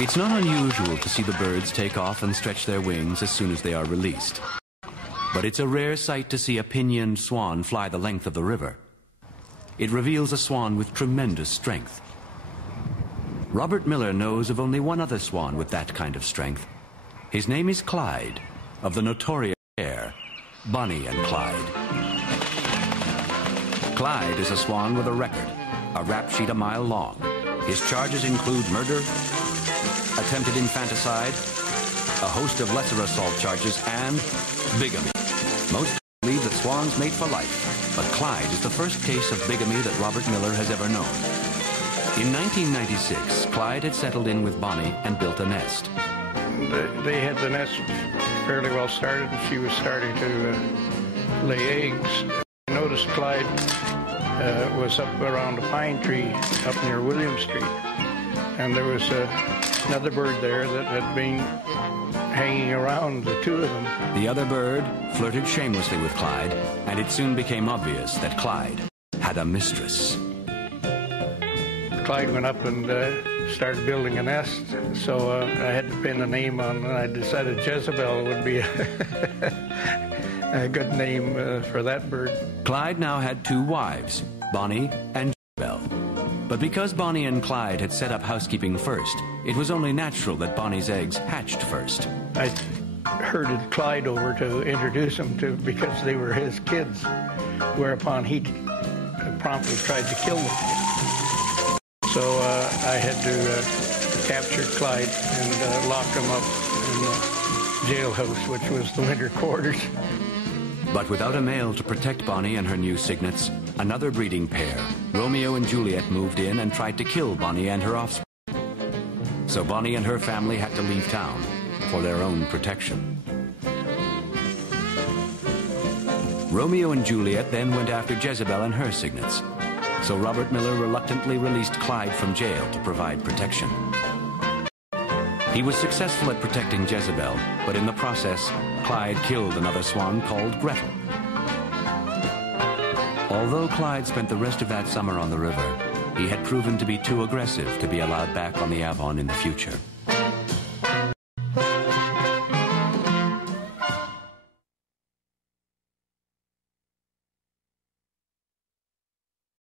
It's not unusual to see the birds take off and stretch their wings as soon as they are released. But it's a rare sight to see a pinioned swan fly the length of the river. It reveals a swan with tremendous strength. Robert Miller knows of only one other swan with that kind of strength. His name is Clyde, of the notorious pair, Bonnie and Clyde. Clyde is a swan with a record, a rap sheet a mile long. His charges include murder, attempted infanticide, a host of lesser assault charges, and bigamy. Most believe that swans mate for life, but Clyde is the first case of bigamy that Robert Miller has ever known. In 1996, Clyde had settled in with Bonnie and built a nest. They had the nest fairly well started, and she was starting to lay eggs. I noticed Clyde was up around a pine tree up near William Street, and there was another bird there that had been hanging around, the two of them. The other bird flirted shamelessly with Clyde, and it soon became obvious that Clyde had a mistress. Clyde went up and started building a nest, so I had to pin a name on, and I decided Jezebel would be a good name for that bird. Clyde now had two wives, Bonnie and Jezebel. But because Bonnie and Clyde had set up housekeeping first, it was only natural that Bonnie's eggs hatched first. I herded Clyde over to introduce them to, because they were his kids, whereupon he promptly tried to kill them. So I had to capture Clyde and lock him up in the jailhouse, which was the winter quarters. But without a male to protect Bonnie and her new cygnets, another breeding pair, Romeo and Juliet, moved in and tried to kill Bonnie and her offspring. So Bonnie and her family had to leave town for their own protection. Romeo and Juliet then went after Jezebel and her cygnets. So Robert Miller reluctantly released Clyde from jail to provide protection. He was successful at protecting Jezebel, but in the process, Clyde killed another swan called Gretel. Although Clyde spent the rest of that summer on the river, he had proven to be too aggressive to be allowed back on the Avon in the future.